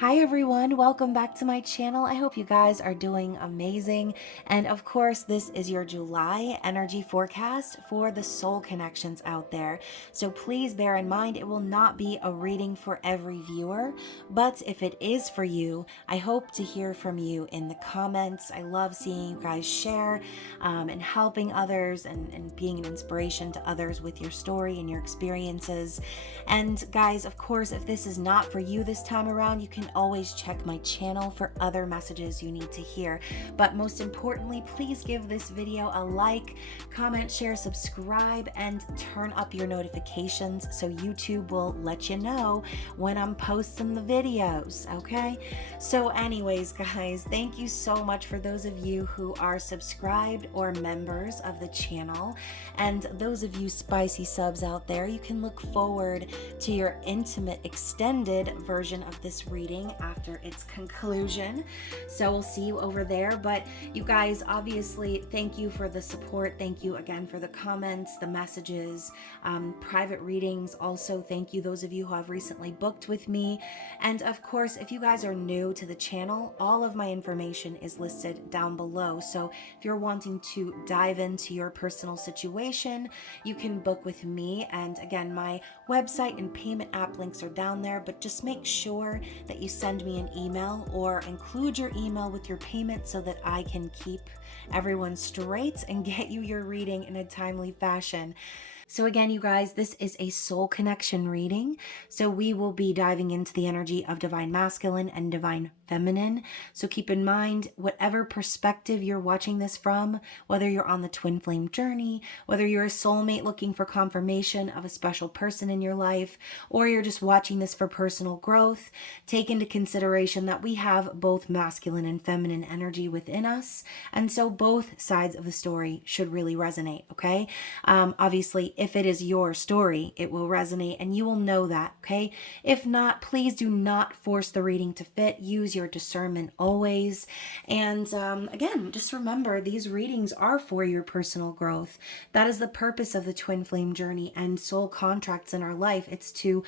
Hi everyone, welcome back to my channel. I hope you guys are doing amazing. And of course, this is your July energy forecast for the soul connections out there. So please bear in mind, it will not be a reading for every viewer, but if it is for you, I hope to hear from you in the comments. I love seeing you guys share and helping others and being an inspiration to others with your story and your experiences. And guys, of course, if this is not for you this time around, you can always check my channel for other messages you need to hear. But most importantly, please give this video a like, comment, share, subscribe, and turn up your notifications so YouTube will let you know when I'm posting the videos, okay? So anyways, guys, thank you so much for those of you who are subscribed or members of the channel. And those of you spicy subs out there, you can look forward to your intimate extended version of this reading after its conclusion. So we'll see you over there. But you guys, obviously, thank you for the support. Thank you again for the comments, the messages, private readings. Also, thank you those of you who have recently booked with me. And of course, if you guys are new to the channel, all of my information is listed down below. So if you're wanting to dive into your personal situation, you can book with me. And again, my website and payment app links are down there, but just make sure that you send me an email or include your email with your payment so that I can keep everyone straight and get you your reading in a timely fashion. So again, you guys, this is a soul connection reading. So we will be diving into the energy of divine masculine and divine feminine. So keep in mind, whatever perspective you're watching this from, whether you're on the twin flame journey, whether you're a soulmate looking for confirmation of a special person in your life, or you're just watching this for personal growth, take into consideration that we have both masculine and feminine energy within us. And so both sides of the story should really resonate, okay? Obviously, if it is your story, it will resonate and you will know that, okay? If not, please do not force the reading to fit. Use your discernment always. And again, just remember, these readings are for your personal growth. That is the purpose of the twin flame journey and soul contracts in our life. It's to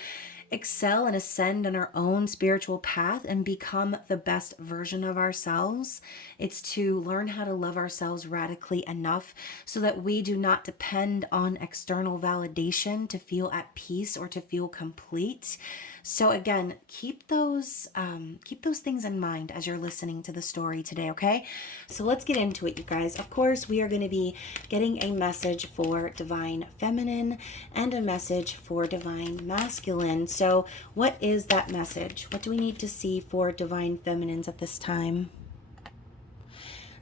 excel and ascend on our own spiritual path and become the best version of ourselves. It's to learn how to love ourselves radically enough so that we do not depend on external validation to feel at peace or to feel complete. So again, keep those things in mind as you're listening to the story today, okay? So let's get into it, you guys. Of course, we are going to be getting a message for divine feminine and a message for divine masculine. So what is that message? What do we need to see for divine feminines at this time?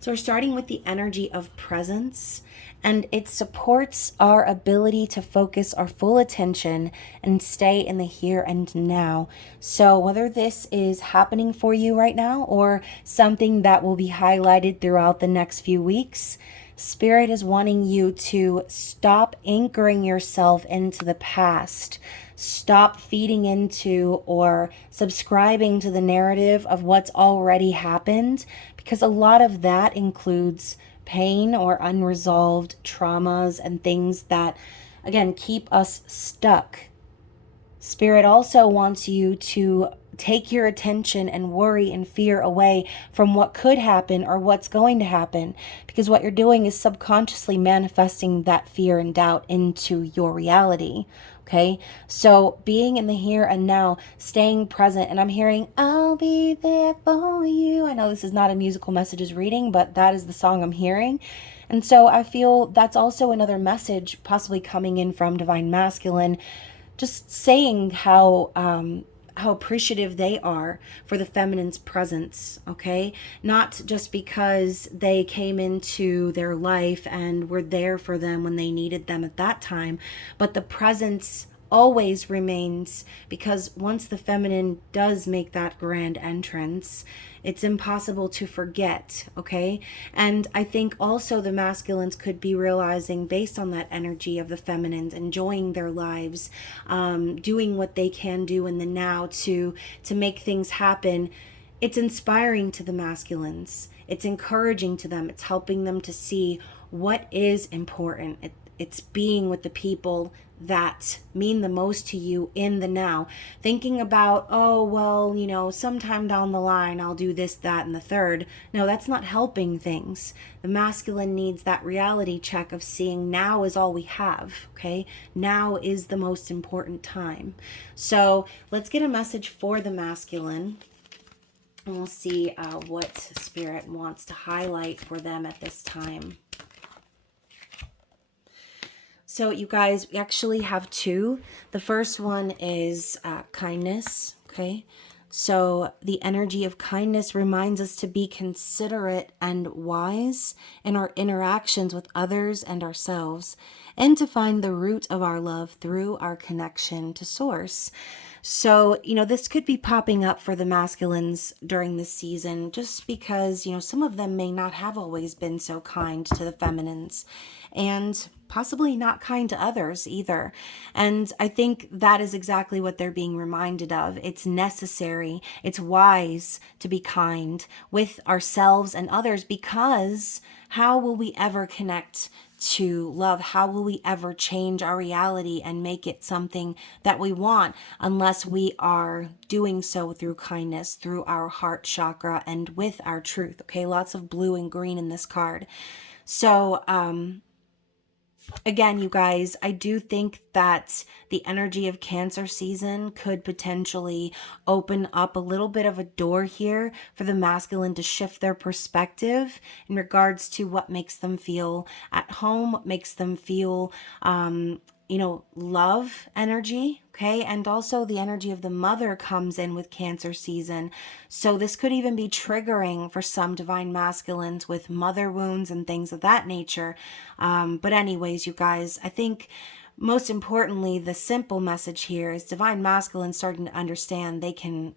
So we're starting with the energy of presence, and it supports our ability to focus our full attention and stay in the here and now. So whether this is happening for you right now or something that will be highlighted throughout the next few weeks, Spirit is wanting you to stop anchoring yourself into the past. Stop feeding into or subscribing to the narrative of what's already happened, because a lot of that includes pain or unresolved traumas and things that, again, keep us stuck. Spirit also wants you to take your attention and worry and fear away from what could happen or what's going to happen, because what you're doing is subconsciously manifesting that fear and doubt into your reality. Okay, so being in the here and now, staying present, and I'm hearing, I'll be there for you. I know this is not a musical messages reading, but that is the song I'm hearing. And so I feel that's also another message possibly coming in from divine masculine, just saying how appreciative they are for the feminine's presence, okay? Not just because they came into their life and were there for them when they needed them at that time, but the presence always remains, because once the feminine does make that grand entrance, it's impossible to forget, okay? And I think also the masculines could be realizing, based on that energy of the feminines, enjoying their lives, doing what they can do in the now to make things happen. It's inspiring to the masculines. It's encouraging to them. It's helping them to see what is important. it's being with the people that mean the most to you in the now. Thinking about, oh, well, sometime down the line I'll do this, that, and the third. No, that's not helping things. The masculine needs that reality check of seeing now is all we have, okay? Now is the most important time. So let's get a message for the masculine. And we'll see what Spirit wants to highlight for them at this time. So you guys, we actually have two. The first one is kindness, okay? So the energy of kindness reminds us to be considerate and wise in our interactions with others and ourselves, and to find the root of our love through our connection to Source. So, this could be popping up for the masculines during this season just because, some of them may not have always been so kind to the feminines, and possibly not kind to others either. And I think that is exactly what they're being reminded of. It's necessary, it's wise to be kind with ourselves and others, because how will we ever connect to love? How will we ever change our reality and make it something that we want unless we are doing so through kindness, through our heart chakra, and with our truth? Okay, lots of blue and green in this card. So, again, you guys, I do think that the energy of Cancer season could potentially open up a little bit of a door here for the masculine to shift their perspective in regards to what makes them feel at home, what makes them feel, love energy, okay? And also the energy of the mother comes in with Cancer season. So this could even be triggering for some divine masculines with mother wounds and things of that nature. But anyways, you guys, I think most importantly, the simple message here is divine masculine starting to understand they can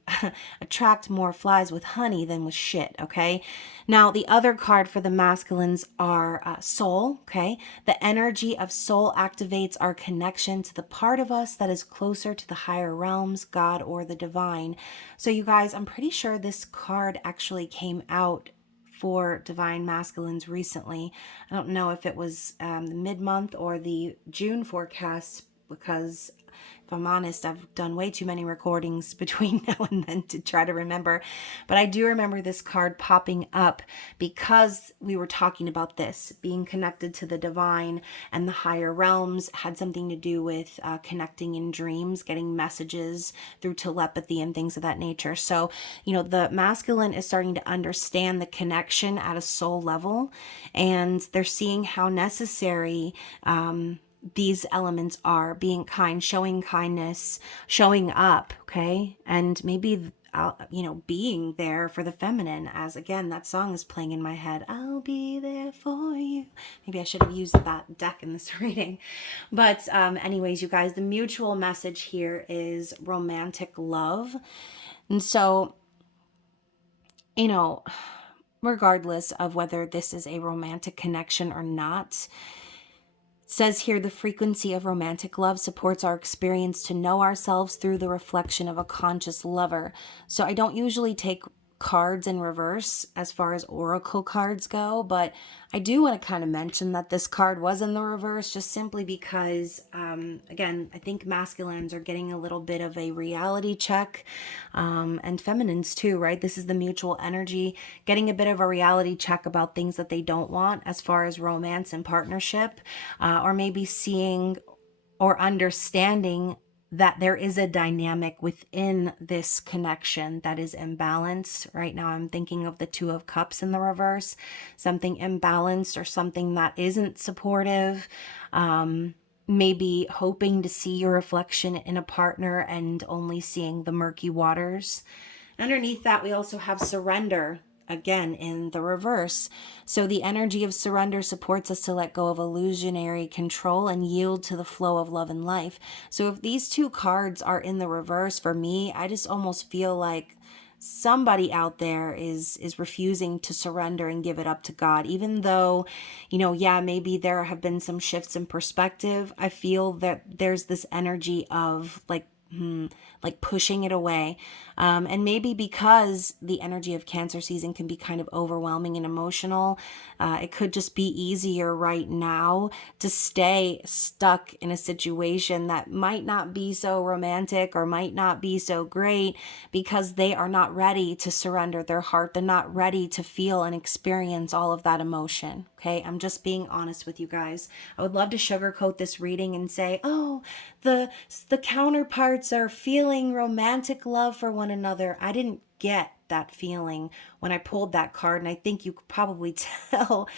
attract more flies with honey than with shit, okay? Now, the other card for the masculines are soul, okay? The energy of soul activates our connection to the part of us that is closer to the higher realms, God, or the divine. So you guys, I'm pretty sure this card actually came out for divine masculines recently. I don't know if it was the mid-month or the June forecast, because if I'm honest, I've done way too many recordings between now and then to try to remember. But I do remember this card popping up because we were talking about this, being connected to the divine and the higher realms had something to do with connecting in dreams, getting messages through telepathy and things of that nature. So, the masculine is starting to understand the connection at a soul level, and they're seeing how necessary these elements are: being kind, showing kindness, showing up, okay? And maybe, being there for the feminine, as again, that song is playing in my head. I'll be there for you. Maybe I should have used that deck in this reading. But anyways, you guys, the mutual message here is romantic love. And so, regardless of whether this is a romantic connection or not, says here, the frequency of romantic love supports our experience to know ourselves through the reflection of a conscious lover. So I don't usually take cards in reverse as far as oracle cards go, but I do want to kind of mention that this card was in the reverse, just simply because, again, I think masculines are getting a little bit of a reality check, and feminines too, right? This is the mutual energy, getting a bit of a reality check about things that they don't want as far as romance and partnership, or maybe seeing or understanding that there is a dynamic within this connection that is imbalanced. Right now, I'm thinking of the Two of Cups in the reverse, something imbalanced or something that isn't supportive. Maybe hoping to see your reflection in a partner and only seeing the murky waters. Underneath that, we also have surrender, again in the reverse. So the energy of surrender supports us to let go of illusionary control and yield to the flow of love and life. So if these two cards are in the reverse, for me, I just almost feel like somebody out there is refusing to surrender and give it up to God, even though, maybe there have been some shifts in perspective. I feel that there's this energy of like like pushing it away. And maybe because the energy of Cancer season can be kind of overwhelming and emotional, it could just be easier right now to stay stuck in a situation that might not be so romantic or might not be so great because they are not ready to surrender their heart. They're not ready to feel and experience all of that emotion. Okay, I'm just being honest with you guys. I would love to sugarcoat this reading and say, oh, the counterparts are feeling romantic love for one another. I didn't get that feeling when I pulled that card, and I think you could probably tell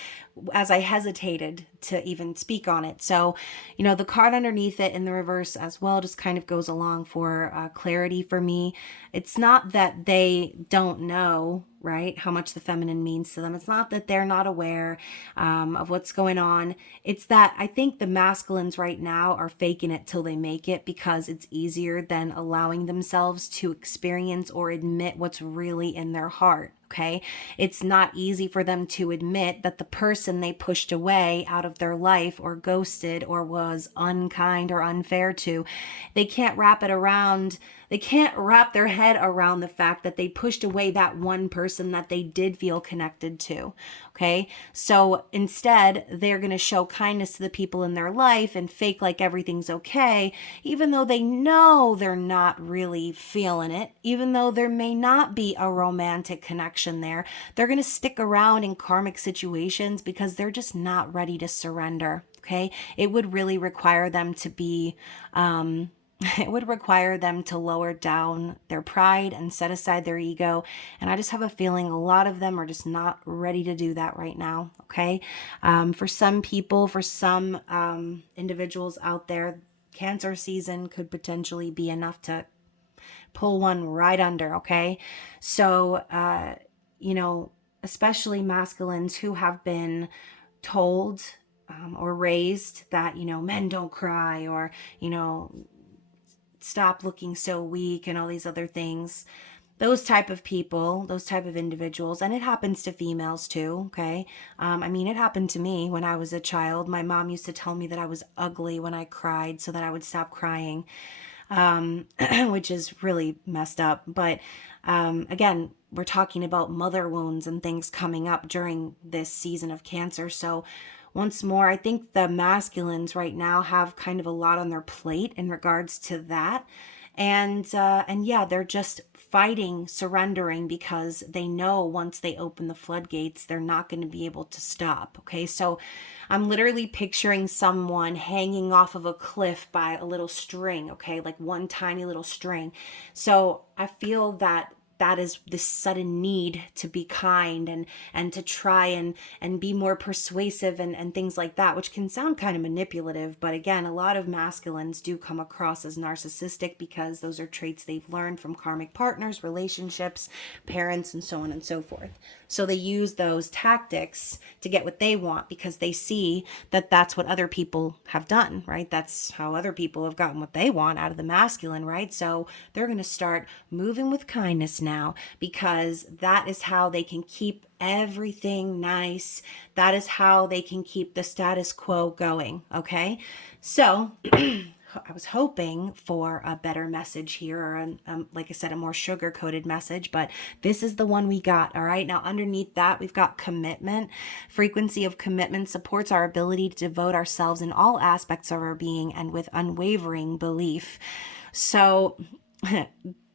as I hesitated to even speak on it. So, the card underneath it in the reverse as well just kind of goes along for clarity for me. It's not that they don't know, right, how much the feminine means to them. It's not that they're not aware of what's going on. It's that I think the masculines right now are faking it till they make it because it's easier than allowing themselves to experience or admit what's really in their heart. Okay. It's not easy for them to admit that the person they pushed away out of their life or ghosted or was unkind or unfair to, they can't wrap it around. They can't wrap their head around the fact that they pushed away that one person that they did feel connected to. Okay. So instead, they're going to show kindness to the people in their life and fake like everything's okay, even though they know they're not really feeling it, even though there may not be a romantic connection there. They're going to stick around in karmic situations because they're just not ready to surrender. Okay. It would really require them to be, it would require them to lower down their pride and set aside their ego. And I just have a feeling a lot of them are just not ready to do that right now. Okay. For some people, for some individuals out there, Cancer season could potentially be enough to pull one right under. Okay. So, especially masculines who have been told or raised that, men don't cry, or, stop looking so weak and all these other things. Those type of people, those type of individuals, and it happens to females too, okay? It happened to me when I was a child. My mom used to tell me that I was ugly when I cried so that I would stop crying, which is really messed up. But again, we're talking about mother wounds and things coming up during this season of Cancer. So once more, I think the masculines right now have kind of a lot on their plate in regards to that. And yeah, they're just fighting surrendering because they know once they open the floodgates, they're not going to be able to stop. Okay, so I'm literally picturing someone hanging off of a cliff by a little string, okay, like one tiny little string. So I feel that that is this sudden need to be kind and to try and be more persuasive and things like that, which can sound kind of manipulative. But again, a lot of masculines do come across as narcissistic because those are traits they've learned from karmic partners, relationships, parents, and so on and so forth. So they use those tactics to get what they want because they see that that's what other people have done, right? That's how other people have gotten what they want out of the masculine, right? So they're going to start moving with kindness now because that is how they can keep everything nice. That is how they can keep the status quo going, okay? So I was hoping for a better message here, or like I said, a more sugar-coated message, but this is the one we got, all right? Now, underneath that, we've got commitment. Frequency of commitment supports our ability to devote ourselves in all aspects of our being and with unwavering belief. So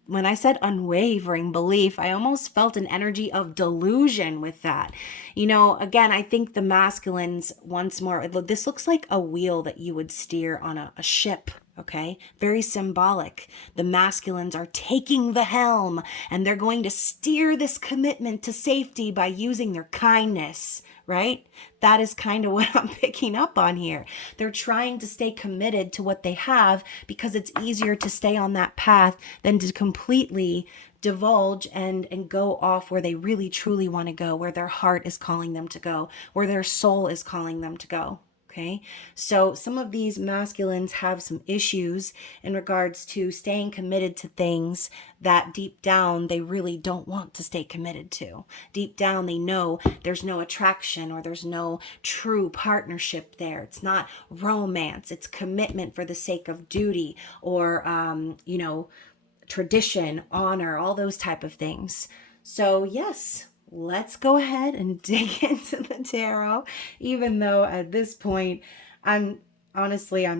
when I said unwavering belief, I almost felt an energy of delusion with that. Again, I think the masculines, once more, this looks like a wheel that you would steer on a ship, okay? Very symbolic. The masculines are taking the helm and they're going to steer this commitment to safety by using their kindness, right? That is kind of what I'm picking up on here. They're trying to stay committed to what they have because it's easier to stay on that path than to completely divulge and go off where they really truly want to go, where their heart is calling them to go, where their soul is calling them to go. Okay, so some of these masculines have some issues in regards to staying committed to things that deep down they really don't want to stay committed to. Deep down they know there's no attraction or there's no true partnership there. It's not romance, it's commitment for the sake of duty or, tradition, honor, all those type of things. So yes, let's go ahead and dig into the tarot, even though at this point, I'm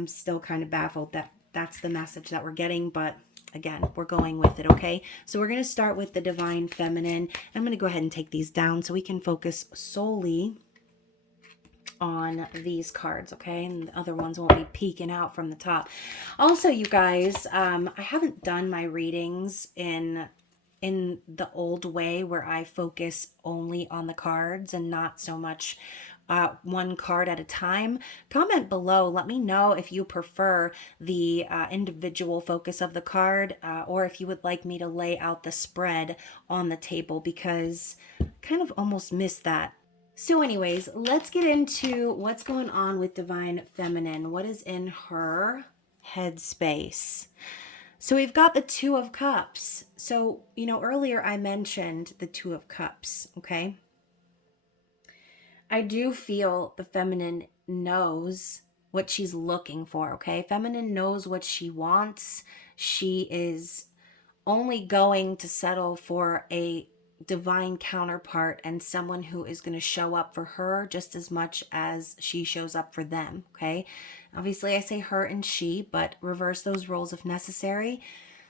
still kind of baffled that that's the message that we're getting, but again, we're going with it, okay? So we're going to start with the Divine Feminine. I'm going to go ahead and take these down so we can focus solely on these cards, okay? And the other ones won't be peeking out from the top. Also, you guys, I haven't done my readings in the old way where I focus only on the cards and not so much one card at a time. Comment below. Let me know if you prefer the individual focus of the card or if you would like me to lay out the spread on the table, because I kind of almost missed that. So anyways, let's get into what's going on with Divine Feminine. What is in her headspace? So we've got the Two of Cups. So, earlier I mentioned the Two of Cups, okay? I do feel the feminine knows what she's looking for, okay? Feminine knows what she wants. She is only going to settle for a divine counterpart and someone who is going to show up for her just as much as she shows up for them, okay? Obviously, I say her and she, but reverse those roles if necessary.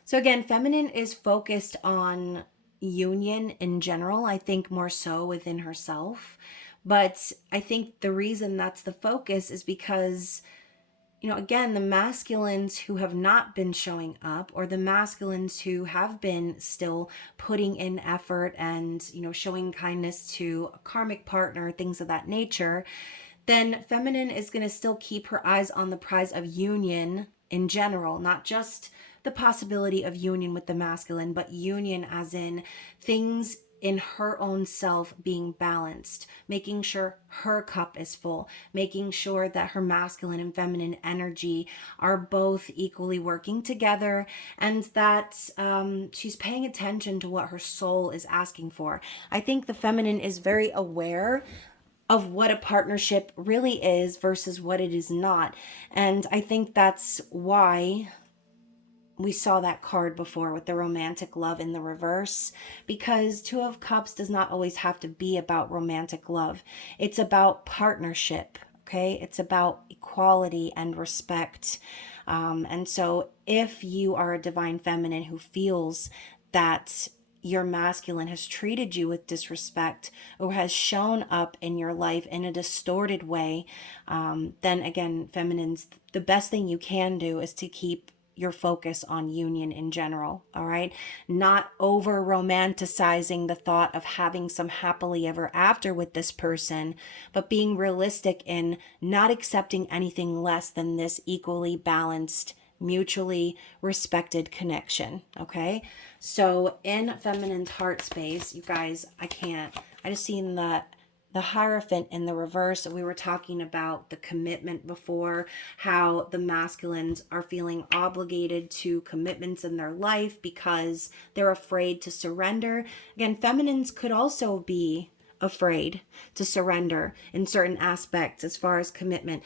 So again, feminine is focused on union in general, I think more so within herself. But I think the reason that's the focus is because again, the masculines who have not been showing up, or the masculines who have been still putting in effort and, showing kindness to a karmic partner, things of that nature, then feminine is going to still keep her eyes on the prize of union in general, not just the possibility of union with the masculine, but union as in things in her own self being balanced, making sure her cup is full, making sure that her masculine and feminine energy are both equally working together, and that she's paying attention to what her soul is asking for. I think the feminine is very aware of what a partnership really is versus what it is not. And I think that's why we saw that card before with the romantic love in the reverse, because Two of Cups does not always have to be about romantic love. It's about partnership, okay? It's about equality and respect. And so if you are a divine feminine who feels that your masculine has treated you with disrespect or has shown up in your life in a distorted way, then again, feminines, the best thing you can do is to keep your focus on union in general, all right? Not over romanticizing the thought of having some happily ever after with this person, but being realistic in not accepting anything less than this equally balanced, mutually respected connection, okay? So in feminine's heart space, you guys, I just seen the Hierophant in the reverse. We were talking about the commitment before, how the masculines are feeling obligated to commitments in their life because they're afraid to surrender. Again, feminines could also be afraid to surrender in certain aspects as far as commitment.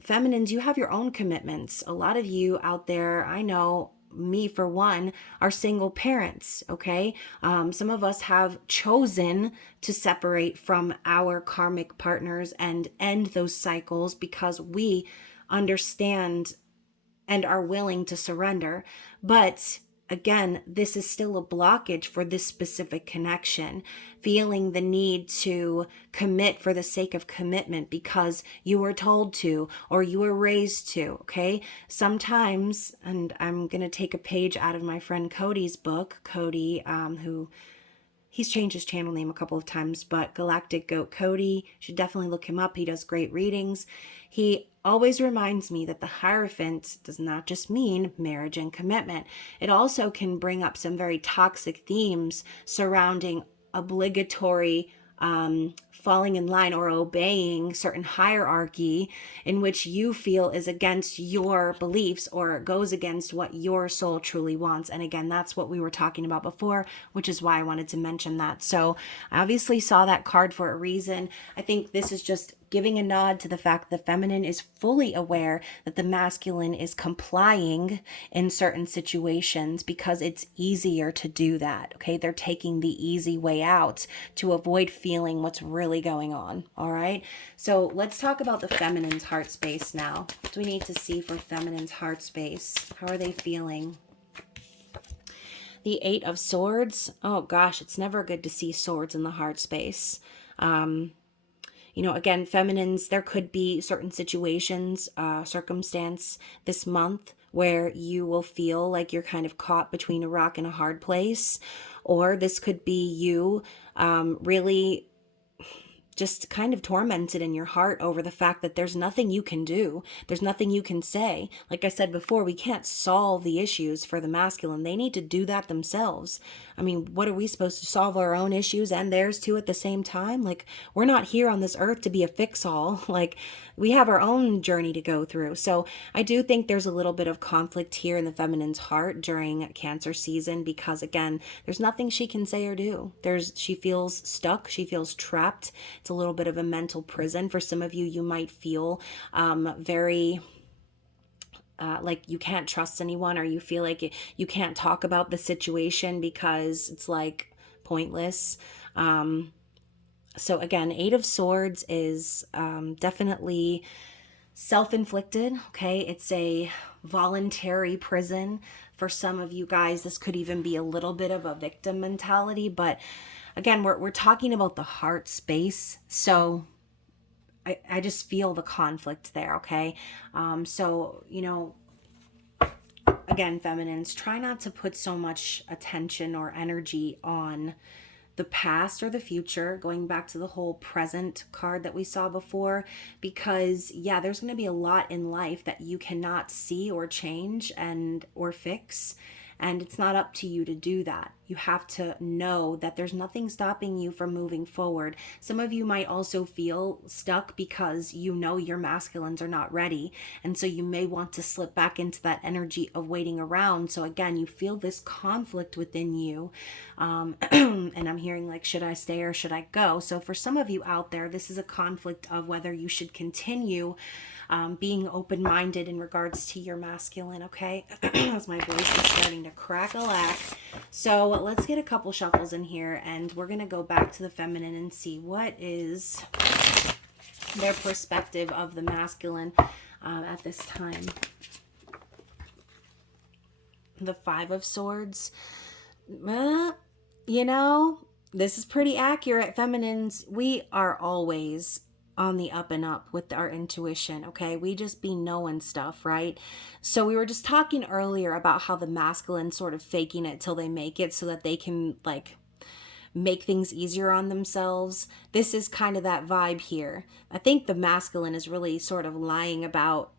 Feminines, you have your own commitments. A lot of you out there, I know, me for one, are single parents, okay? Some of us have chosen to separate from our karmic partners and end those cycles because we understand and are willing to surrender. But again, this is still a blockage for this specific connection, feeling the need to commit for the sake of commitment because you were told to or you were raised to, okay? Sometimes, and I'm going to take a page out of my friend Cody's book, Cody, who he's changed his channel name a couple of times, but Galactic Goat Cody, should definitely look him up. He does great readings. He always reminds me that the Hierophant does not just mean marriage and commitment. It also can bring up some very toxic themes surrounding obligatory falling in line or obeying certain hierarchy in which you feel is against your beliefs or goes against what your soul truly wants. And again, that's what we were talking about before, which is why I wanted to mention that. So I obviously saw that card for a reason. I think this is just giving a nod to the fact the feminine is fully aware that the masculine is complying in certain situations because it's easier to do that. Okay, they're taking the easy way out to avoid feeling what's really going on. All right, so let's talk about the feminine's heart space now. What do we need to see for feminine's heart space? How are they feeling? The Eight of Swords. Oh gosh, it's never good to see swords in the heart space. Again, feminines, there could be certain situations, circumstance this month where you will feel like you're kind of caught between a rock and a hard place. Or this could be you really just kind of tormented in your heart over the fact that there's nothing you can do. There's nothing you can say. Like I said before, we can't solve the issues for the masculine. They need to do that themselves. I mean, what are we supposed to solve our own issues and theirs too at the same time? Like, we're not here on this earth to be a fix-all. Like, we have our own journey to go through. So I do think there's a little bit of conflict here in the feminine's heart during Cancer season because, again, there's nothing she can say or do. She feels stuck. She feels trapped. It's a little bit of a mental prison. For some of you, you might feel very like you can't trust anyone, or you feel like you can't talk about the situation because it's like pointless. So again, Eight of Swords is definitely self-inflicted. Okay, it's a voluntary prison. For some of you guys, this could even be a little bit of a victim mentality, but again, we're talking about the heart space, so I just feel the conflict there, okay? So, again, feminines, try not to put so much attention or energy on the past or the future, going back to the whole present card that we saw before, because yeah, there's going to be a lot in life that you cannot see or change or fix. And it's not up to you to do that. You have to know that there's nothing stopping you from moving forward. Some of you might also feel stuck because you know your masculines are not ready. And so you may want to slip back into that energy of waiting around. So again, you feel this conflict within you. And I'm hearing like, should I stay or should I go? So for some of you out there, this is a conflict of whether you should continue being open-minded in regards to your masculine, okay? As my voice is starting to crack-a-lack. So let's get a couple shuffles in here, and we're going to go back to the feminine and see what is their perspective of the masculine at this time. The Five of Swords. This is pretty accurate, feminines. We are always on the up and up with our intuition, okay? We just be knowing stuff, right? So we were just talking earlier about how the masculine sort of faking it till they make it so that they can like make things easier on themselves. This is kind of that vibe here. I think the masculine is really sort of lying about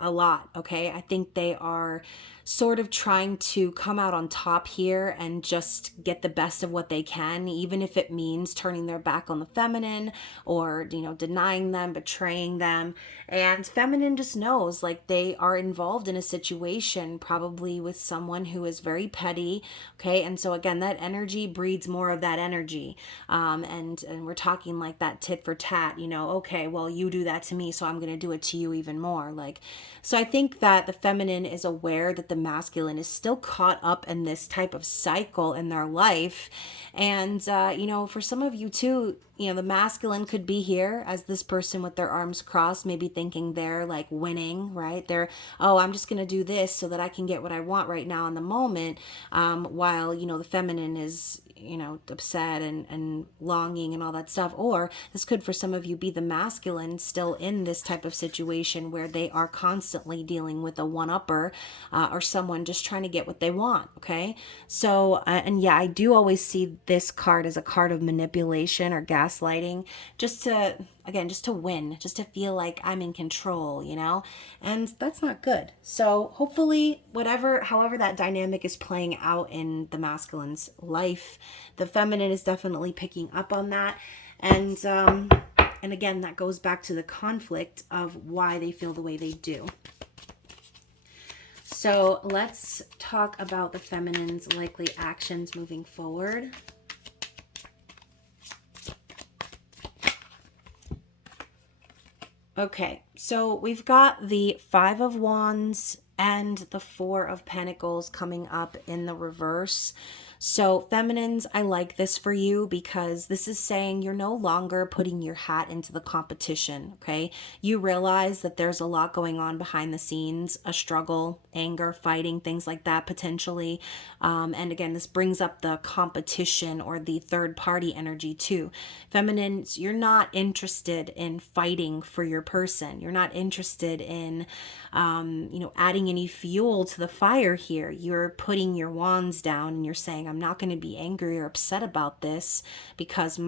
a lot, okay? I think they are sort of trying to come out on top here and just get the best of what they can, even if it means turning their back on the feminine or, denying them, betraying them. And feminine just knows like they are involved in a situation probably with someone who is very petty, okay? And so again, that energy breeds more of that energy. And we're talking like that tit for tat, okay, well, you do that to me, so I'm going to do it to you even more. So I think that the feminine is aware that the masculine is still caught up in this type of cycle in their life. And, for some of you too, the masculine could be here as this person with their arms crossed, maybe thinking they're like winning, right? I'm just going to do this so that I can get what I want right now in the moment. While, the feminine is, upset and longing and all that stuff. Or this could, for some of you, be the masculine still in this type of situation where they are constantly dealing with a one-upper or someone just trying to get what they want, okay? So, I do always see this card as a card of manipulation or gaslighting, just to again, just to win, just to feel like I'm in control, you know? And that's not good. So hopefully, however that dynamic is playing out in the masculine's life, the feminine is definitely picking up on that. And again, that goes back to the conflict of why they feel the way they do. So let's talk about the feminine's likely actions moving forward. Okay, so we've got the Five of Wands and the Four of Pentacles coming up in the reverse. So feminines, I like this for you because this is saying you're no longer putting your hat into the competition, okay? You realize that there's a lot going on behind the scenes, a struggle, anger, fighting, things like that potentially. And again, this brings up the competition or the third party energy too. Feminines, you're not interested in fighting for your person. You're not interested in, adding any fuel to the fire here. You're putting your wands down and you're saying, I'm not going to be angry or upset about this because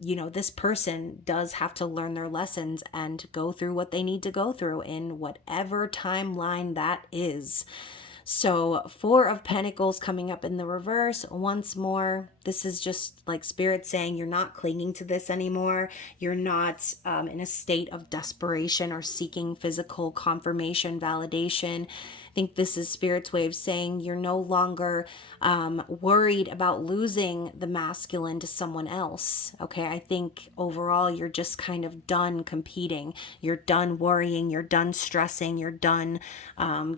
this person does have to learn their lessons and go through what they need to go through in whatever timeline that is. So Four of Pentacles coming up in the reverse. Once more, this is just like Spirit saying you're not clinging to this anymore. You're not in a state of desperation or seeking physical confirmation, validation. I think this is Spirit's way of saying you're no longer worried about losing the masculine to someone else. Okay, I think overall you're just kind of done competing. You're done worrying. You're done stressing. You're done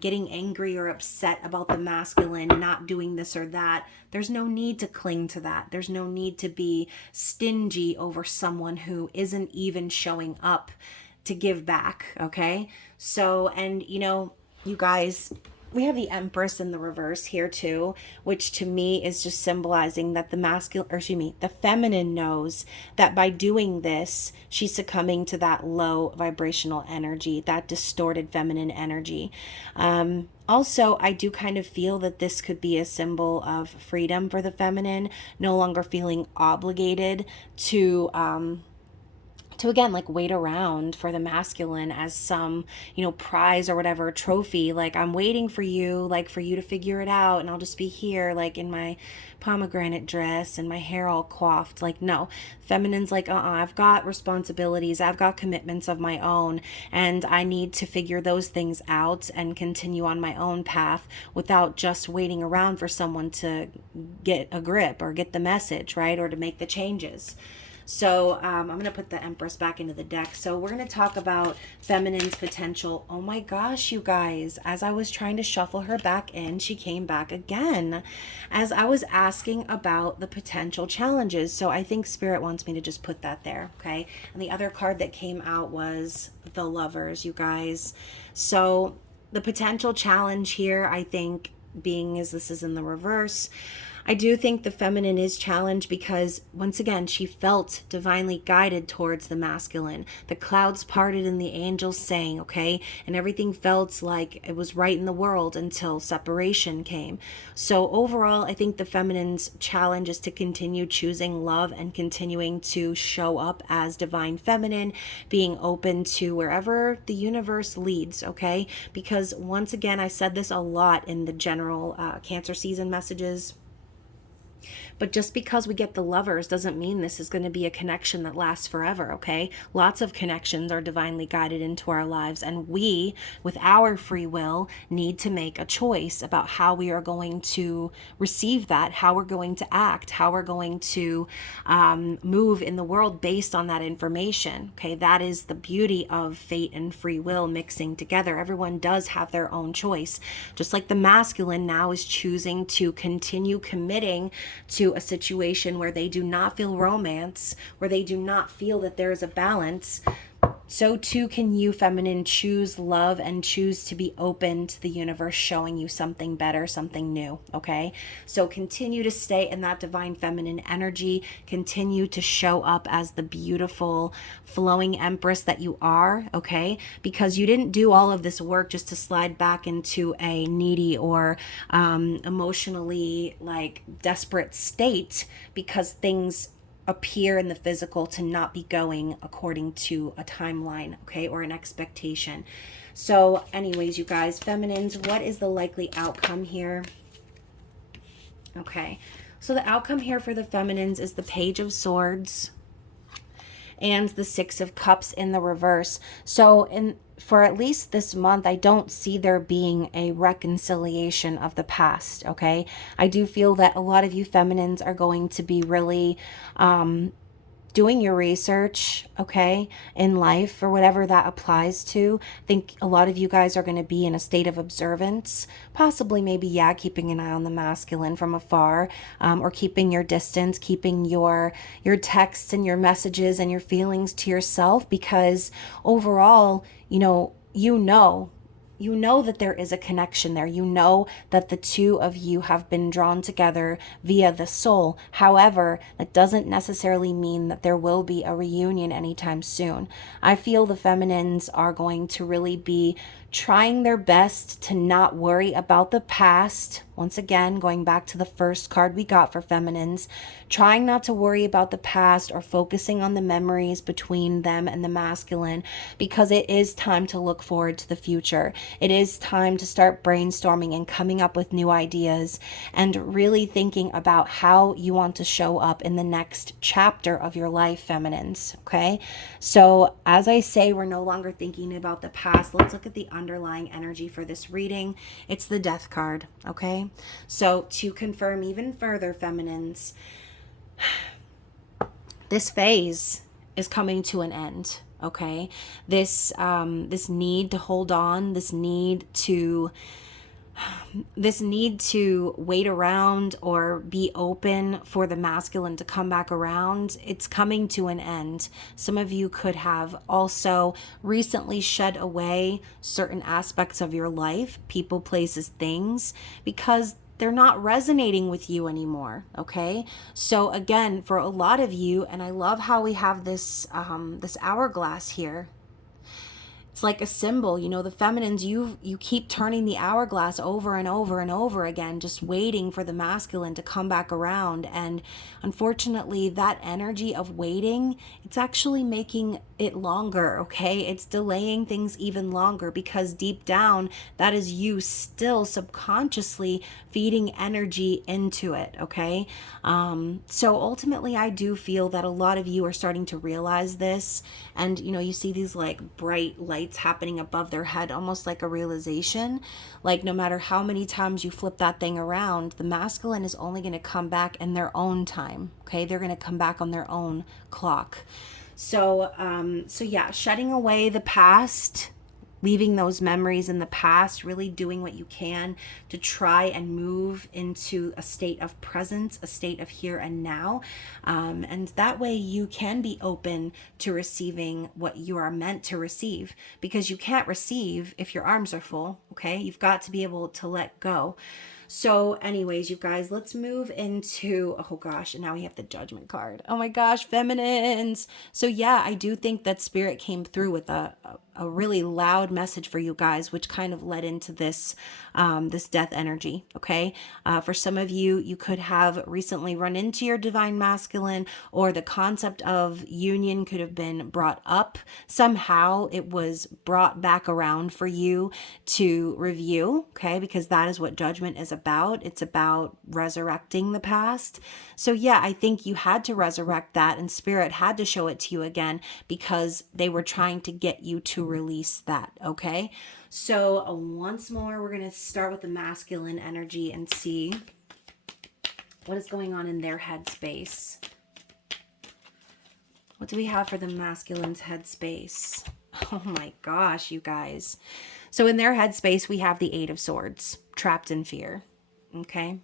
getting angry or upset about the masculine not doing this or that. There's no need to cling to that. There's no need to be stingy over someone who isn't even showing up to give back. Okay, so, and you guys, we have the Empress in the reverse here too, which to me is just symbolizing that the feminine knows that by doing this, she's succumbing to that low vibrational energy, that distorted feminine energy. Also, I do kind of feel that this could be a symbol of freedom for the feminine, no longer feeling obligated to again, like, wait around for the masculine as some, prize or whatever, trophy. Like, I'm waiting for you, like, for you to figure it out, and I'll just be here, like, in my pomegranate dress and my hair all coiffed. Like, no. Feminine's like, I've got responsibilities, I've got commitments of my own, and I need to figure those things out and continue on my own path without just waiting around for someone to get a grip or get the message, right? Or to make the changes. So I'm going to put the Empress back into the deck. So we're going to talk about feminine's potential. Oh my gosh, you guys. As I was trying to shuffle her back in, she came back again. As I was asking about the potential challenges. So I think Spirit wants me to just put that there, okay? And the other card that came out was the Lovers, you guys. So the potential challenge here, I think, being as this is in the reverse, I do think the feminine is challenged because, once again, she felt divinely guided towards the masculine. The clouds parted and the angels sang, okay? And everything felt like it was right in the world until separation came. So overall, I think the feminine's challenge is to continue choosing love and continuing to show up as divine feminine, being open to wherever the universe leads, okay? Because, once again, I said this a lot in the general Cancer season messages. But just because we get the Lovers doesn't mean this is going to be a connection that lasts forever, okay? Lots of connections are divinely guided into our lives, and we, with our free will, need to make a choice about how we are going to receive that, how we're going to act, how we're going to move in the world based on that information, okay? That is the beauty of fate and free will mixing together. Everyone does have their own choice. Just like the masculine now is choosing to continue committing to a situation where they do not feel romance, where they do not feel that there is a balance, so too can you, feminine, choose love and choose to be open to the universe showing you something better, something new, okay? So continue to stay in that divine feminine energy. Continue to show up as the beautiful, flowing empress that you are, okay? Because you didn't do all of this work just to slide back into a needy or emotionally, like, desperate state because things appear in the physical to not be going according to a timeline, okay, or an expectation. So anyways, you guys, feminines, what is the likely outcome here? Okay, so the outcome here for the feminines is the Page of Swords and the Six of Cups in the reverse. So for at least this month, I don't see there being a reconciliation of the past, okay? I do feel that a lot of you feminines are going to be really doing your research, okay, in life, for whatever that applies to. I think a lot of you guys are going to be in a state of observance, possibly maybe, yeah, keeping an eye on the masculine from afar, or keeping your distance, keeping your texts and your messages and your feelings to yourself, because overall, you know that there is a connection there. You know that the two of you have been drawn together via the soul. However, that doesn't necessarily mean that there will be a reunion anytime soon. I feel the feminines are going to really be trying their best to not worry about the past. Once again, going back to the first card we got for feminines, trying not to worry about the past or focusing on the memories between them and the masculine, because it is time to look forward to the future. It is time to start brainstorming and coming up with new ideas and really thinking about how you want to show up in the next chapter of your life, feminines, okay? So as I say, we're no longer thinking about the past. Let's look at the underlying energy for this reading. It's the Death card, okay? So to confirm even further, feminines, this phase is coming to an end, okay? This need to hold on, this need to wait around or be open for the masculine to come back around, it's coming to an end. Some of you could have also recently shed away certain aspects of your life, people, places, things, because they're not resonating with you anymore, okay? So again, for a lot of you, and I love how we have this this hourglass here. It's like a symbol, the feminines, you keep turning the hourglass over and over and over again, just waiting for the masculine to come back around. And unfortunately, that energy of waiting, it's actually making it longer, okay? It's delaying things even longer, because deep down, that is you still subconsciously feeding energy into it, okay? So ultimately, I do feel that a lot of you are starting to realize this, and you see these like bright lights happening above their head, almost like a realization, like no matter how many times you flip that thing around, the masculine is only going to come back in their own time, okay? They're going to come back on their own clock. So yeah, shedding away the past, leaving those memories in the past, really doing what you can to try and move into a state of presence, a state of here and now. And that way you can be open to receiving what you are meant to receive, because you can't receive if your arms are full, okay? You've got to be able to let go. So anyways, you guys, let's move into, oh gosh, and now we have the Judgment card. Oh my gosh, feminines. So yeah, I do think that Spirit came through with a really loud message for you guys, which kind of led into this this death energy, okay? For some of you, you could have recently run into your divine masculine, or the concept of union could have been brought up. Somehow it was brought back around for you to review, okay? Because that is what Judgment is about. It's about resurrecting the past. So yeah, I think you had to resurrect that, and Spirit had to show it to you again, because they were trying to get you to release that, okay? So once more, we're going to start with the masculine energy and see what is going on in their headspace. What do we have for the masculine's headspace? Oh my gosh, you guys. So in their headspace, we have the Eight of Swords, trapped in fear, okay?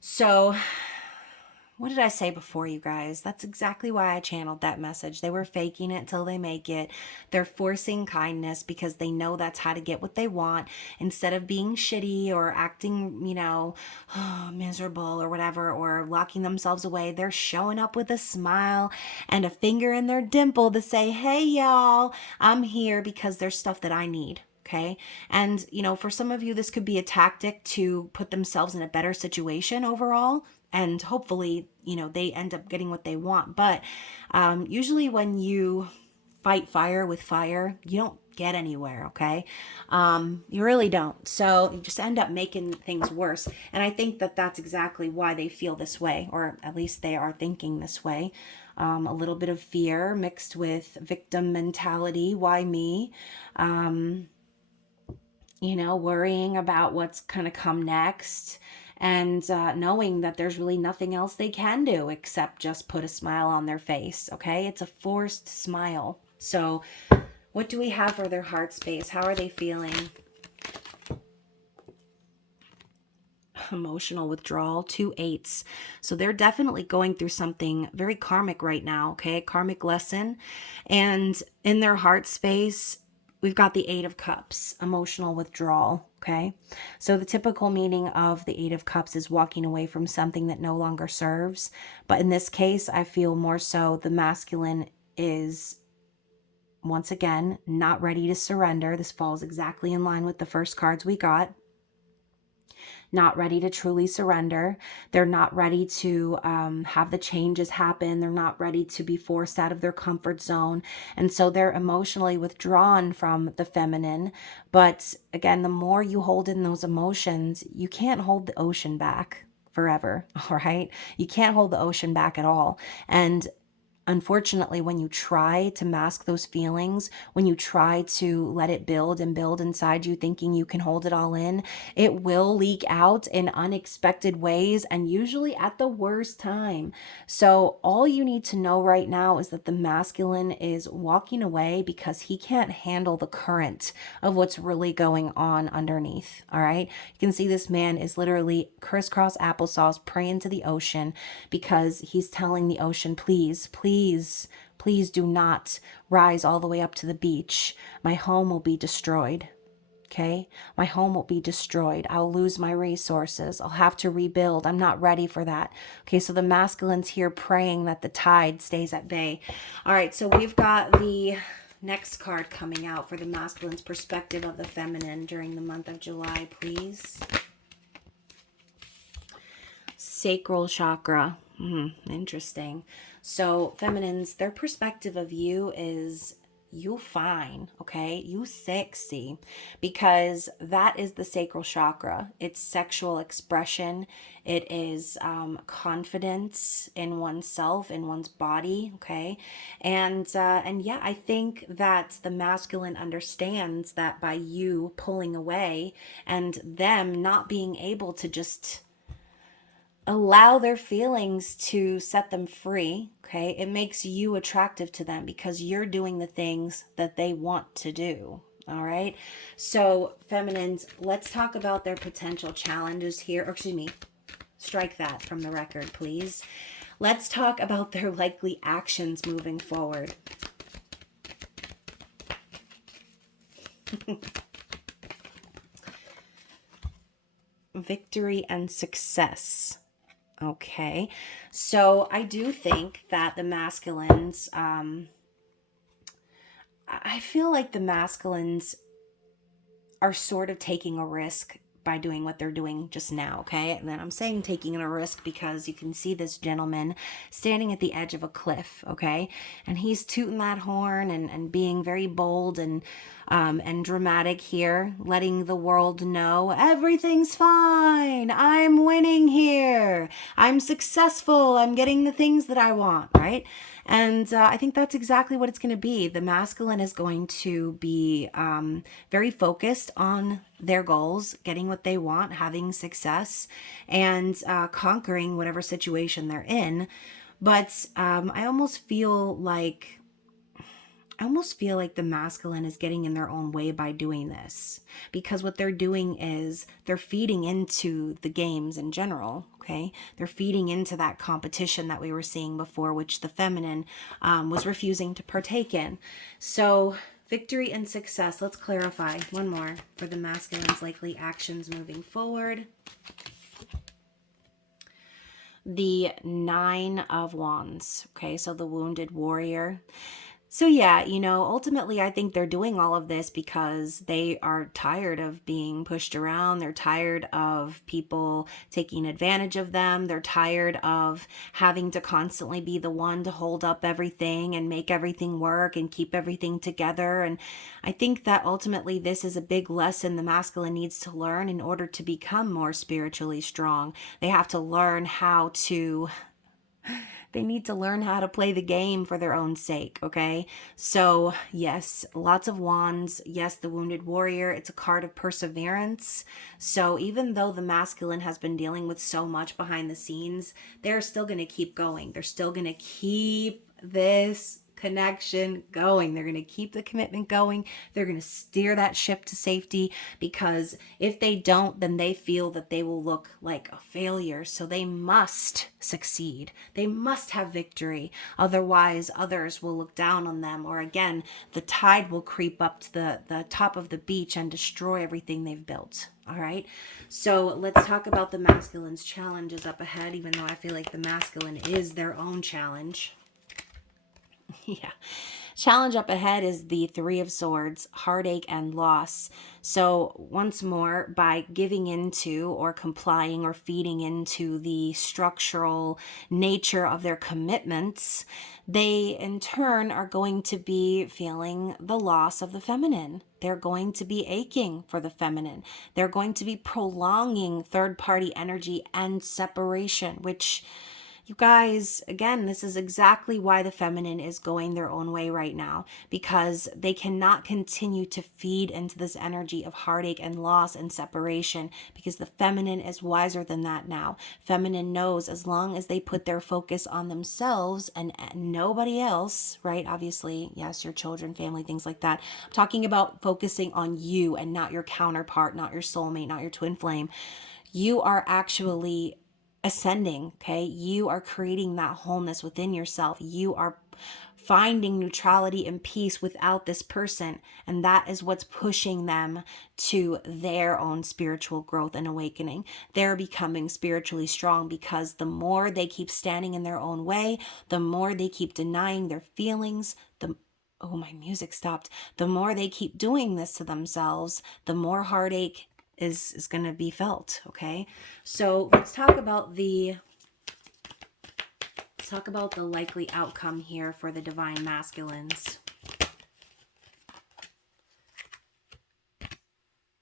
So what did I say before, you guys? That's exactly why I channeled that message. They were faking it till they make it. They're forcing kindness because they know that's how to get what they want. Instead of being shitty or acting, miserable or whatever, or locking themselves away, they're showing up with a smile and a finger in their dimple to say, hey, y'all, I'm here because there's stuff that I need. Okay. And, for some of you, this could be a tactic to put themselves in a better situation overall. and hopefully, you know, they end up getting what they want. But usually when you fight fire with fire, you don't get anywhere, okay? You really don't. So you just end up making things worse. And I think that that's exactly why they feel this way, or at least they are thinking this way. A little bit of fear mixed with victim mentality. Why me? You know, worrying about what's going to come next, and knowing that there's really nothing else they can do except just put a smile on their face, okay? It's a forced smile. So what do we have for their heart space? How are they feeling? Emotional withdrawal, 2 8s. So they're definitely going through something very karmic right now, okay? Karmic lesson. And in their heart space, we've got the 8 of Cups, emotional withdrawal, okay? So the typical meaning of the 8 of Cups is walking away from something that no longer serves. But in this case, I feel more so the masculine is, once again, not ready to surrender. This falls exactly in line with the first cards we got. Not ready to truly surrender. They're not ready to have the changes happen. They're not ready to be forced out of their comfort zone. And so they're emotionally withdrawn from the feminine. But again, the more you hold in those emotions, you can't hold the ocean back forever, all right? You can't hold the ocean back at all. And unfortunately, when you try to mask those feelings, when you try to let it build and build inside you, thinking you can hold it all in, it will leak out in unexpected ways and usually at the worst time. So all you need to know right now is that the masculine is walking away because he can't handle the current of what's really going on underneath. All right. You can see this man is literally crisscross applesauce praying to the ocean because he's telling the ocean, please, please do not rise all the way up to the beach. My home will be destroyed. Okay? My home will be destroyed. I'll lose my resources. I'll have to rebuild. I'm not ready for that. Okay, so the masculine's here praying that the tide stays at bay. All right, so we've got the next card coming out for the masculine's perspective of the feminine during the month of July, please. Sacral chakra. Interesting. So feminines, their perspective of you is you fine, okay? You sexy, because that is the sacral chakra. It's sexual expression. It is confidence in oneself, in one's body, okay? And yeah, I think that the masculine understands that by you pulling away and them not being able to just allow their feelings to set them free, okay? It makes you attractive to them because you're doing the things that they want to do, all right? So, feminines, let's talk about their potential challenges here. Or excuse me, strike that from the record, please. Let's talk about their likely actions moving forward. Victory and success. Okay, so I do think that the masculines, I feel like the masculines are sort of taking a risk by doing what they're doing just now, okay? And then I'm saying taking a risk because you can see this gentleman standing at the edge of a cliff, okay? And he's tooting that horn and being very bold and dramatic here, letting the world know everything's fine. I'm winning here. I'm successful. I'm getting the things that I want, right? And I think that's exactly what it's going to be. The masculine is going to be very focused on their goals, getting what they want, having success, and conquering whatever situation they're in. But I almost feel like the masculine is getting in their own way by doing this, because what they're doing is they're feeding into the games in general, okay? They're feeding into that competition that we were seeing before, which the feminine was refusing to partake in. So victory and success. Let's clarify one more for the masculine's likely actions moving forward. The 9 of Wands, okay? So the wounded warrior. So yeah, ultimately I think they're doing all of this because they are tired of being pushed around. They're tired of people taking advantage of them. They're tired of having to constantly be the one to hold up everything and make everything work and keep everything together. And I think that ultimately this is a big lesson the masculine needs to learn in order to become more spiritually strong. They have to learn how to they need to learn how to play the game for their own sake, okay? So, yes, lots of wands. Yes, the wounded warrior. It's a card of perseverance. So, even though the masculine has been dealing with so much behind the scenes, they're still going to keep going. They're still going to keep this connection going. They're going to keep the commitment going. They're going to steer that ship to safety, because if they don't, then they feel that they will look like a failure. So they must succeed. They must have victory. Otherwise, others will look down on them, or again, the tide will creep up to the top of the beach and destroy everything they've built. All right. So let's talk about the masculine's challenges up ahead, even though I feel like the masculine is their own challenge. Yeah. Challenge up ahead is the Three of Swords, heartache and loss. So, once more, by giving into or complying or feeding into the structural nature of their commitments, they in turn are going to be feeling the loss of the feminine. They're going to be aching for the feminine. They're going to be prolonging third party energy and separation, which, you guys, again, this is exactly why the feminine is going their own way right now, because they cannot continue to feed into this energy of heartache and loss and separation, because the feminine is wiser than that now. Feminine knows as long as they put their focus on themselves and nobody else, right? Obviously, yes, your children, family, things like that. I'm talking about focusing on you and not your counterpart, not your soulmate, not your twin flame. You are actually ascending, okay? You are creating that wholeness within yourself. You are finding neutrality and peace without this person, and that is what's pushing them to their own spiritual growth and awakening. They're becoming spiritually strong because the more they keep standing in their own way, the more they keep denying their feelings, oh, my music stopped. The more they keep doing this to themselves, the more heartache is going to be felt, okay? So let's talk about the likely outcome here for the divine masculines.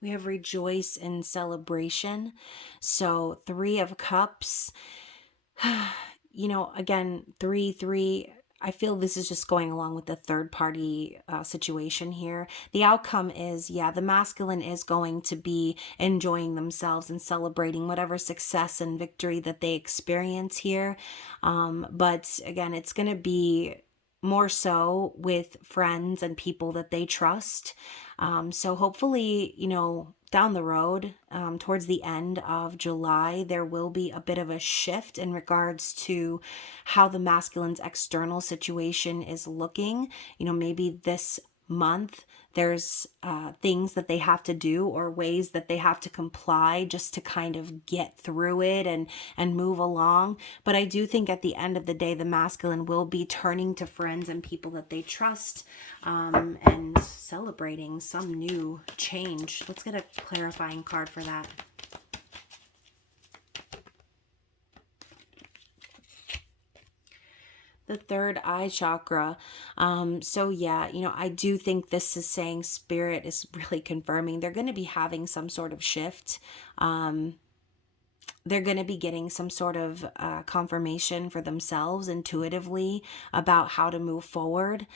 We have rejoice in celebration. So 3 of Cups. Again, 3. I feel this is just going along with the third party situation here. The outcome is, yeah, the masculine is going to be enjoying themselves and celebrating whatever success and victory that they experience here. But again, it's going to be more so with friends and people that they trust. So hopefully, down the road, towards the end of July, there will be a bit of a shift in regards to how the masculine's external situation is looking. Maybe this month there's things that they have to do or ways that they have to comply just to kind of get through it and move along. But I do think at the end of the day, the masculine will be turning to friends and people that they trust, and celebrating some new change. Let's get a clarifying card for that. The third eye chakra. So yeah, I do think this is saying spirit is really confirming they're going to be having some sort of shift. They're going to be getting some sort of confirmation for themselves intuitively about how to move forward.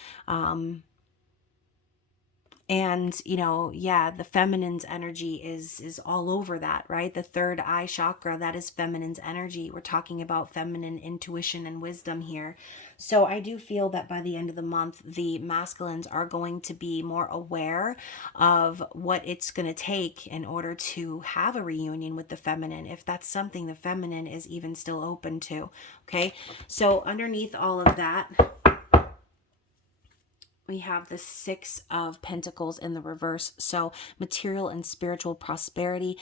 And, the feminine's energy is all over that, right? The third eye chakra, that is feminine's energy. We're talking about feminine intuition and wisdom here. So I do feel that by the end of the month, the masculines are going to be more aware of what it's going to take in order to have a reunion with the feminine, if that's something the feminine is even still open to. Okay. So underneath all of that, we have the Six of Pentacles in the reverse. So material and spiritual prosperity.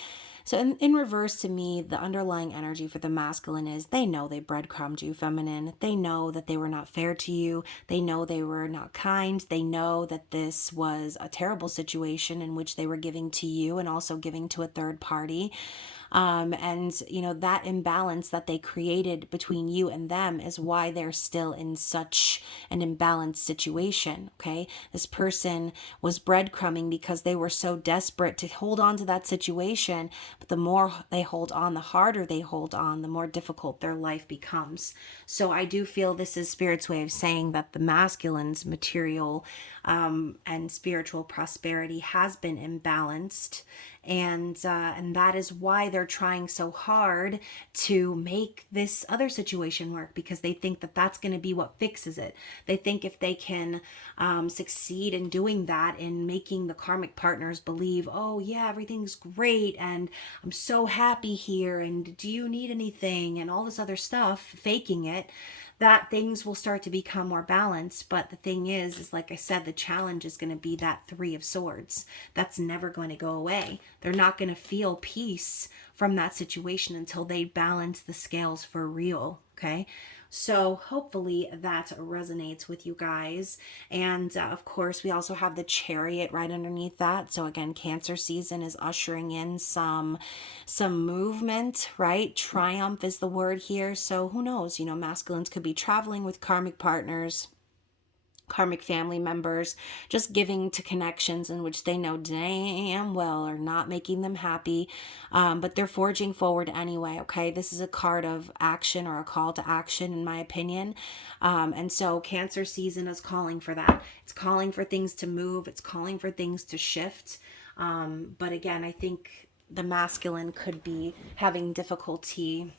So in reverse, to me, the underlying energy for the masculine is they know they breadcrumbed you, feminine. They know that they were not fair to you. They know they were not kind. They know that this was a terrible situation in which they were giving to you and also giving to a third party. And you know, that imbalance that they created between you and them is why they're still in such an imbalanced situation. Okay, this person was breadcrumbing because they were so desperate to hold on to that situation, but the more they hold on, the harder they hold on, the more difficult their life becomes. So I do feel this is Spirit's way of saying that the masculine's material and spiritual prosperity has been imbalanced, and that is why they're trying so hard to make this other situation work, because they think that that's going to be what fixes it. They think if they can succeed in doing that, in making the karmic partners believe, oh yeah, everything's great and I'm so happy here and do you need anything and all this other stuff, faking it, that things will start to become more balanced. But the thing is like I said, the challenge is going to be that Three of Swords. That's never going to go away. They're not going to feel peace from that situation until they balance the scales for real. Okay. So hopefully that resonates with you guys. And of course, we also have the Chariot right underneath that. So again, Cancer season is ushering in some movement, right? Triumph is the word here. So who knows, you know, masculines could be traveling with karmic partners, karmic family members, just giving to connections in which they know damn well are not making them happy, but they're forging forward anyway. Okay, this is a card of action or a call to action, in my opinion. And so Cancer season is calling for that. It's calling for things to move. It's calling for things to shift. But again, I think the masculine could be having difficulty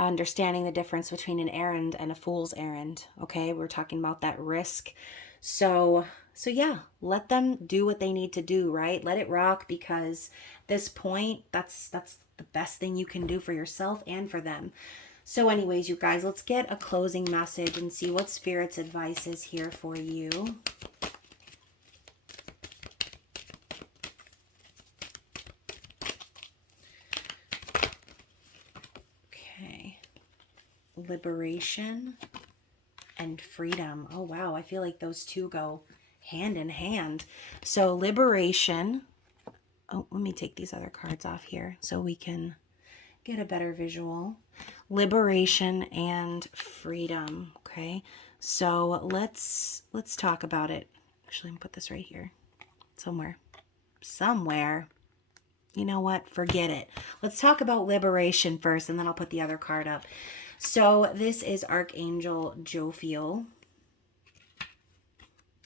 understanding the difference between an errand and a fool's errand. Okay, we're talking about that risk. So yeah, let them do what they need to do, right? Let it rock, because at this point, that's the best thing you can do for yourself and for them. So anyways, you guys, let's get a closing message and see what Spirit's advice is here for you. Liberation and freedom. Oh wow, I feel like those two go hand in hand. So liberation. Oh, let me take these other cards off here so we can get a better visual. Liberation and freedom. Okay, so let's talk about it. Actually, I'm gonna put this right here somewhere. You know what? Forget it. Let's talk about liberation first, and then I'll put the other card up. So this is Archangel Jophiel.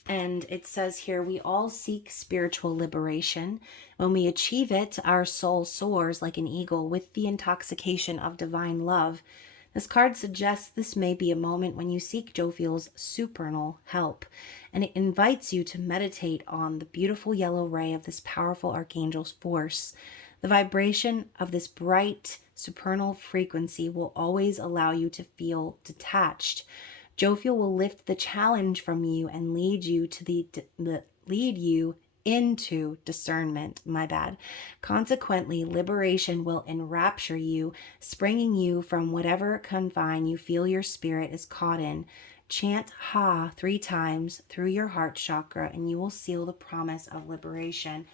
And it says here, we all seek spiritual liberation. When we achieve it, our soul soars like an eagle with the intoxication of divine love. This card suggests this may be a moment when you seek Jophiel's supernal help, and it invites you to meditate on the beautiful yellow ray of this powerful archangel's force. The vibration of this bright supernal frequency will always allow you to feel detached. Jophiel will lift the challenge from you and lead you into discernment. Consequently, liberation will enrapture you, springing you from whatever confine you feel your spirit is caught in. Chant Ha 3 times through your heart chakra, and you will seal the promise of liberation.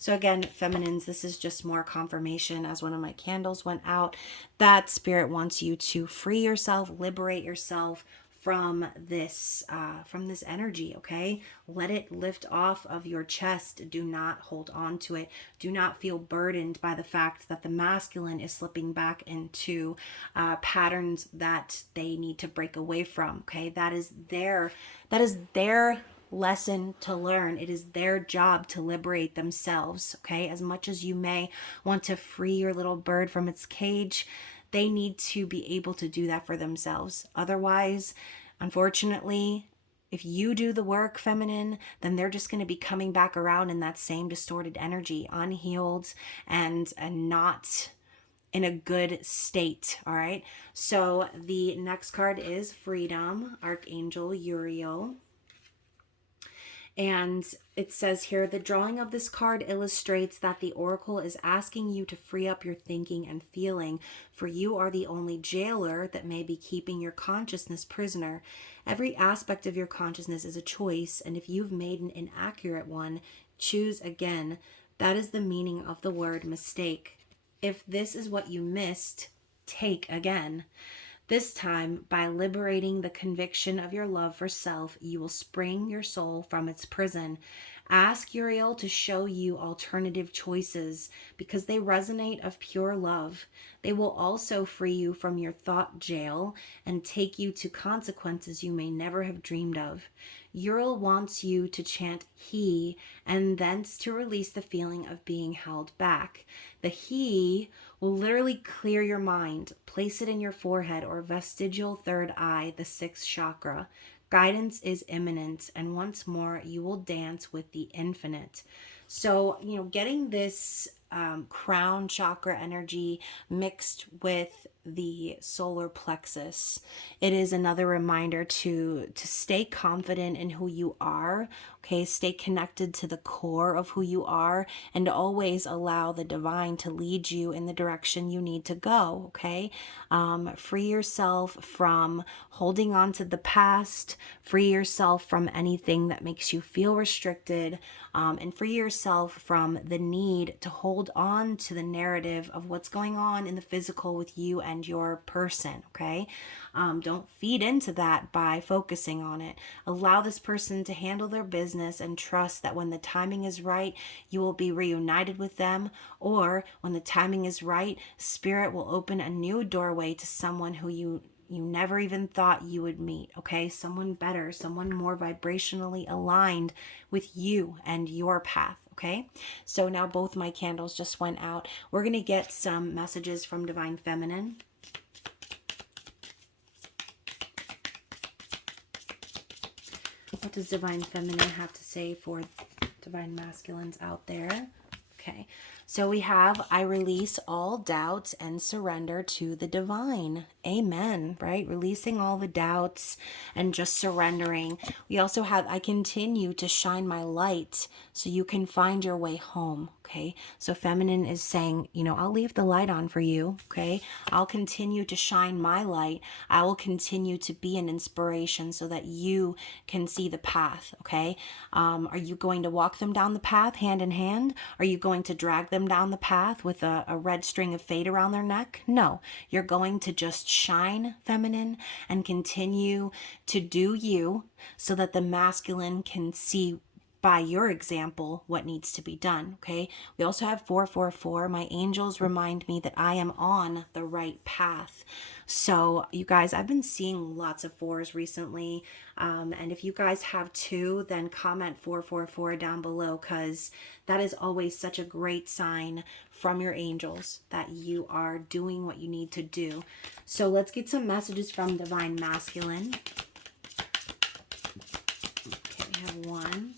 So again, feminines, this is just more confirmation, as one of my candles went out, that Spirit wants you to free yourself, liberate yourself from this energy. Okay, let it lift off of your chest. Do not hold on to it. Do not feel burdened by the fact that the masculine is slipping back into patterns that they need to break away from. Okay, that is their lesson to learn. It is their job to liberate themselves. Okay, as much as you may want to free your little bird from its cage, they need to be able to do that for themselves. Otherwise, unfortunately, if you do the work, feminine, then they're just going to be coming back around in that same distorted energy, unhealed and not in a good state. All right. So the next card is Freedom, Archangel Uriel. And it says here, the drawing of this card illustrates that the oracle is asking you to free up your thinking and feeling, for you are the only jailer that may be keeping your consciousness prisoner. Every aspect of your consciousness is a choice, and if you've made an inaccurate one, choose again. That is the meaning of the word mistake. If this is what you missed, take again. This time, by liberating the conviction of your love for self, you will spring your soul from its prison. Ask Uriel to show you alternative choices because they resonate of pure love. They will also free you from your thought jail and take you to consequences you may never have dreamed of. Uriel wants you to chant he and thence to release the feeling of being held back. The he will literally clear your mind. Place it in your forehead or vestigial third eye, the sixth chakra. Guidance is imminent, and once more you will dance with the infinite. So, getting this crown chakra energy mixed with the solar plexus, it is another reminder to stay confident in who you are. Okay, stay connected to the core of who you are, and to always allow the divine to lead you in the direction you need to go. Okay, free yourself from holding on to the past, free yourself from anything that makes you feel restricted, and free yourself from the need to hold on to the narrative of what's going on in the physical with you and your person. Okay, don't feed into that by focusing on it. Allow this person to handle their business and trust that when the timing is right, you will be reunited with them, or when the timing is right, spirit will open a new doorway to someone who you never even thought you would meet. Okay, someone better, someone more vibrationally aligned with you and your path. Okay, so now both my candles just went out. We're going to get some messages from Divine Feminine. What does Divine Feminine have to say for Divine Masculines out there? Okay, so we have, I release all doubts and surrender to the divine. Amen, right? Releasing all the doubts and just surrendering. We also have, I continue to shine my light so you can find your way home. Okay, so feminine is saying, I'll leave the light on for you. Okay, I'll continue to shine my light. I will continue to be an inspiration so that you can see the path. Okay, are you going to walk them down the path hand in hand? Are you going to drag them down the path with a red string of fate around their neck? No, you're going to just shine, feminine, and continue to do you so that the masculine can see by your example what needs to be done. Okay, we also have 444. My angels remind me that I am on the right path. So you guys, I've been seeing lots of fours recently, and if you guys have two, then comment 444 down below, because that is always such a great sign from your angels that you are doing what you need to do. So let's get some messages from Divine Masculine. Okay, we have one.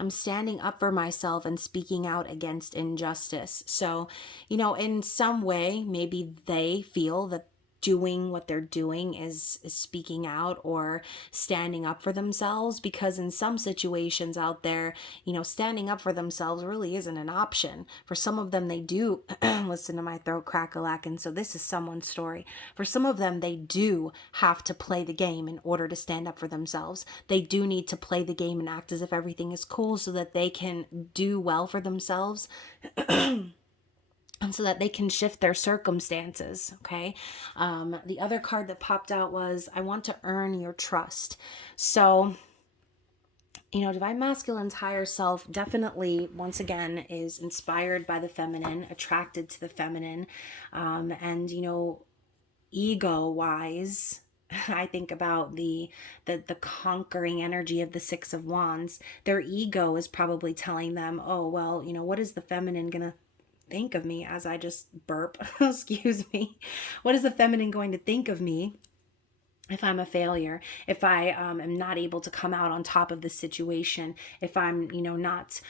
I'm standing up for myself and speaking out against injustice. So, in some way, maybe they feel that doing what they're doing is speaking out or standing up for themselves, because in some situations out there, standing up for themselves really isn't an option. For some of them, they do listen to my throat crack-a-lack, and so this is someone's story. For some of them, they do have to play the game in order to stand up for themselves. They do need to play the game and act as if everything is cool so that they can do well for themselves. And so that they can shift their circumstances. Okay. The other card that popped out was, I want to earn your trust. So, Divine Masculine's higher self definitely, once again, is inspired by the feminine, attracted to the feminine. And, ego-wise, I think about the conquering energy of the Six of Wands. Their ego is probably telling them, oh, well, what is the feminine going to think of me as I just burp? Excuse me. What is the feminine going to think of me if I'm a failure, if I am not able to come out on top of the situation, if I'm, not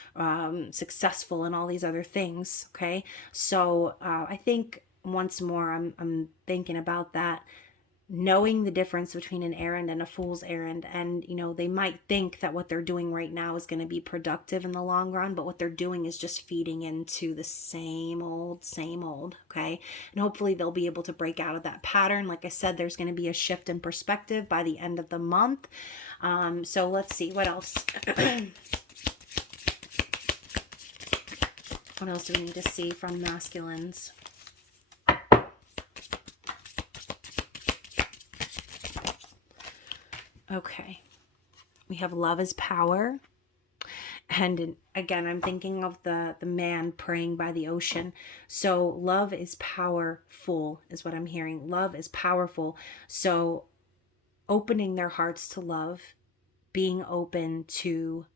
successful in all these other things. Okay. So I think once more, I'm thinking about that, knowing the difference between an errand and a fool's errand. And they might think that what they're doing right now is going to be productive in the long run, but what they're doing is just feeding into the same old. Okay. And hopefully they'll be able to break out of that pattern. Like I said, there's going to be a shift in perspective by the end of the month. So let's see what else. What else do we need to see from masculines? Okay. We have love is power. And again, I'm thinking of the man praying by the ocean. So love is powerful is what I'm hearing. Love is powerful. So opening their hearts to love, being open to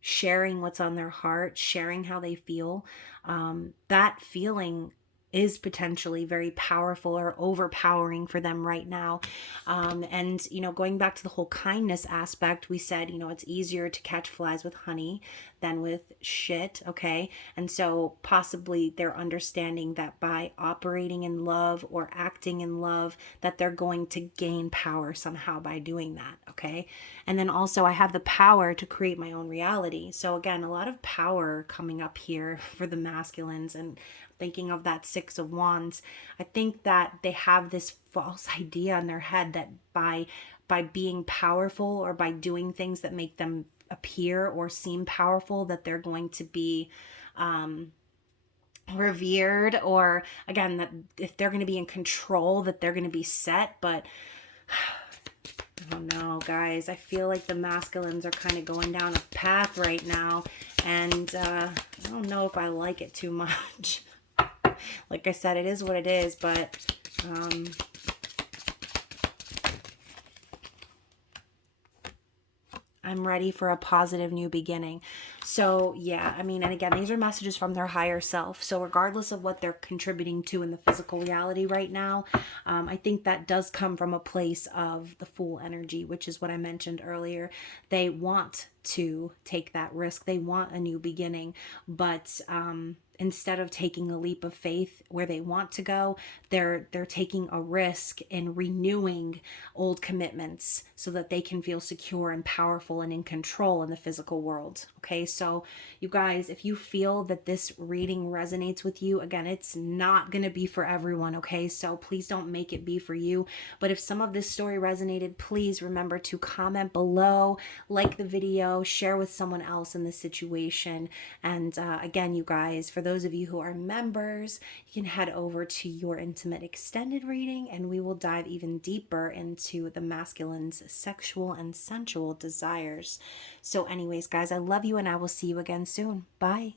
sharing what's on their heart, sharing how they feel, that feeling is potentially very powerful or overpowering for them right now. And, going back to the whole kindness aspect, we said, it's easier to catch flies with honey than with shit. Okay. And so possibly they're understanding that by operating in love or acting in love, that they're going to gain power somehow by doing that. Okay. And then also I have the power to create my own reality. So again, a lot of power coming up here for the masculines. And thinking of that Six of Wands, I think that they have this false idea in their head that by being powerful or by doing things that make them appear or seem powerful, that they're going to be revered, or again, that if they're going to be in control, that they're going to be set. But I don't know, guys. I feel like the masculines are kind of going down a path right now, and I don't know if I like it too much. Like I said, it is what it is, but I'm ready for a positive new beginning. So yeah, I mean, and again, these are messages from their higher self. So regardless of what they're contributing to in the physical reality right now, I think that does come from a place of the Fool energy, which is what I mentioned earlier. They want to take that risk. They want a new beginning, but instead of taking a leap of faith where they want to go, they're taking a risk in renewing old commitments so that they can feel secure and powerful and in control in the physical world. Okay, so you guys, if you feel that this reading resonates with you, again, it's not going to be for everyone. Okay, so please don't make it be for you. But if some of this story resonated, please remember to comment below, like the video, share with someone else in this situation. And again, you guys, for those of you who are members, you can head over to your intimate extended reading and we will dive even deeper into the masculine's sexual and sensual desires. So anyways, guys, I love you and I will see you again soon. Bye.